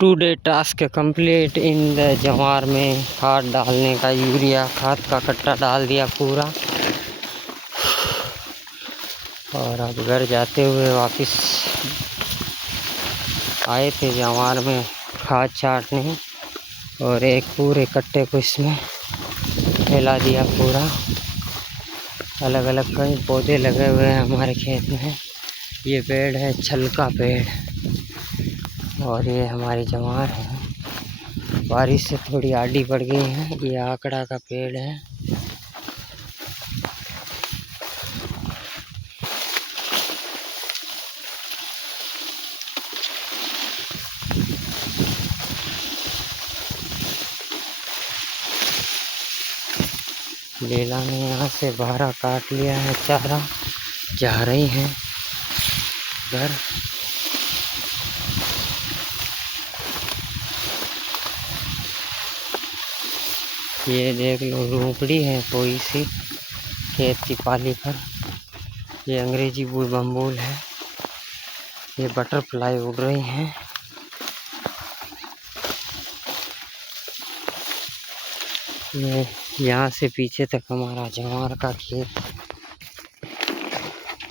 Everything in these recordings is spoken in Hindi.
Today task complete in the जवार में खाद डालने का, यूरिया खाद का कट्टा डाल दिया पूरा। और अब घर जाते हुए वापस आए थे जवार में खाद छाटने, और एक पूरे कट्टे को इसमें फैला दिया पूरा। अलग अलग कई पौधे लगे हुए हैं हमारे खेत में। ये पेड़ है छल का पेड़, और ये हमारी जवार है। बारिश से थोड़ी आड़ी पड़ गई है। ये आकड़ा का पेड़ है। लीला ने यहाँ से बारह काट लिया है, चारा जा रही हैं घर। ये देख लो रोपड़ी है कोई सी खेत की पाली पर। ये अंग्रेजी बम्बूल है। ये बटरफ्लाई उड़ रही हैं। ये यहाँ से पीछे तक हमारा जवार का खेत,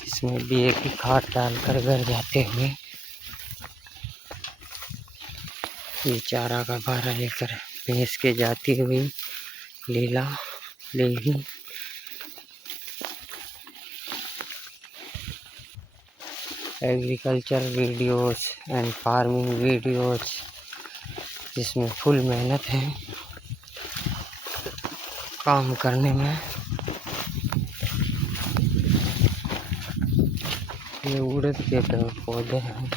इसमें भी एक ही खाद डालकर घर जाते हुए। ये चारा का बारह लेकर भैंस के जाती हुई लीला लेगी। Agriculture videos and farming videos, जिसमें फुल मेहनत है काम करने में। ये उड़द के पौधे हैं,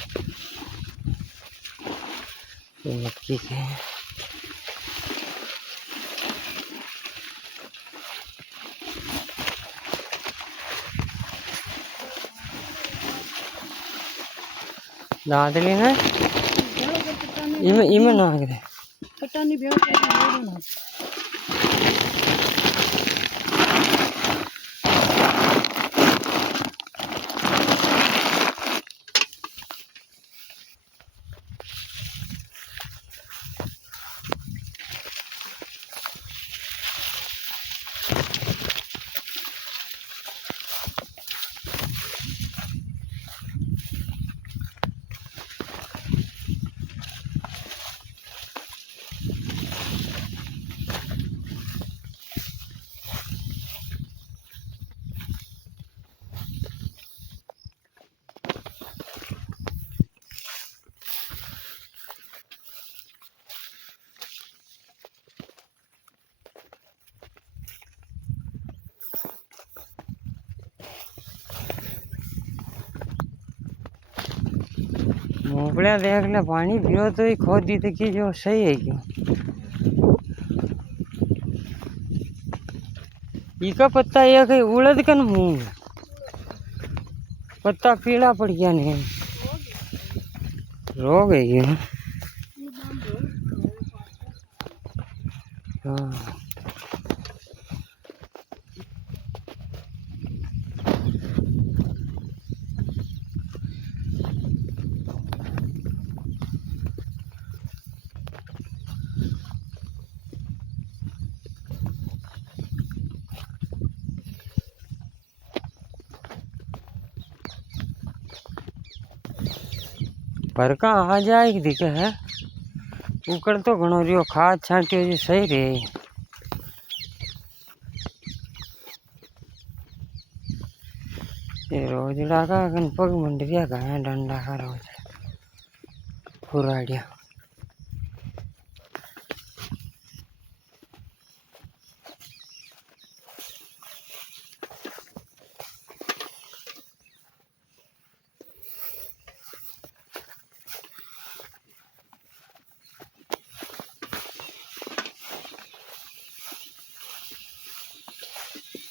ये मक्की के हैं। दादली ने इमे ना आगे कटानी भी मूंगफलियाँ देख ले, पानी पियो तो ही खोदी देखी जो सही है क्यों। इका पत्ता यह कहीं उड़द कन मूंग पत्ता पीला पड़ गया नहीं, रोग है क्यों। हाँ पर का आ जाए दिखे है उकड़ तो घणो रियो, खाद छांटियो जी सही रे। ये रोजड़ा का पग मंडरिया का है, डंडा का रोज पुराड़िया।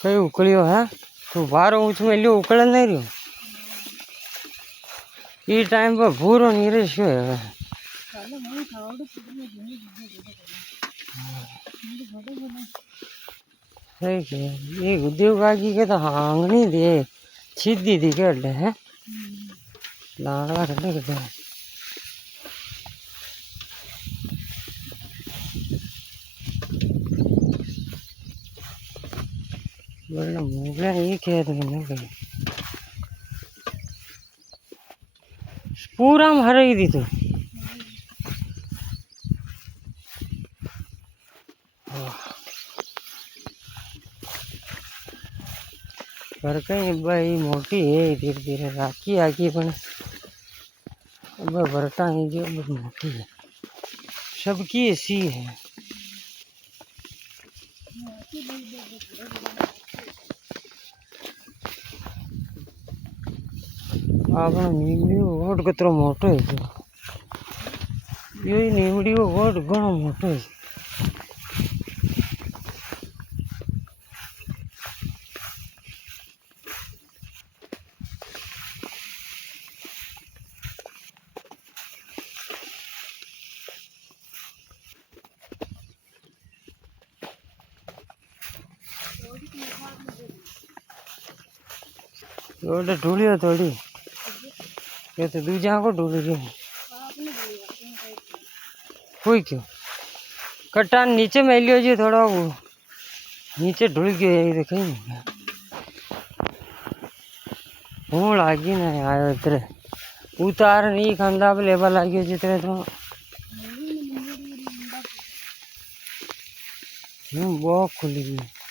कई उकलियो है तो बारो ऊँच में लियो उकल नहीं रियो। ये टाइम पर भूरो नहीं रे शो है। ये उद्योग आगे के तो आंगनी दे सीधी थी के अड्डे है लाकड़ा कड्डे कड्डे। वरना मोगला ये खेत में न गई पूरा हम हर ही दी तो पर कहीं भाई मोटी है धीरे धीरे राखी आगी पण भरता है जो मोटी है सबकी ऐसी है आपने नीमड़ी वोट कतरो मोटो है ये नीमड़ी वोट घणो मोटो है ओडे ढूलियो थोड़ी ये तो दूजा को ढूल रही है कोई क्यों कट्टा नीचे में लियो जी थोड़ा वो नीचे ढुल गयो ये देखे हूँ लागी ना आयो इतरे उतार नहीं खांदा लेबा लागियो जितरे तो बहुत खुली गई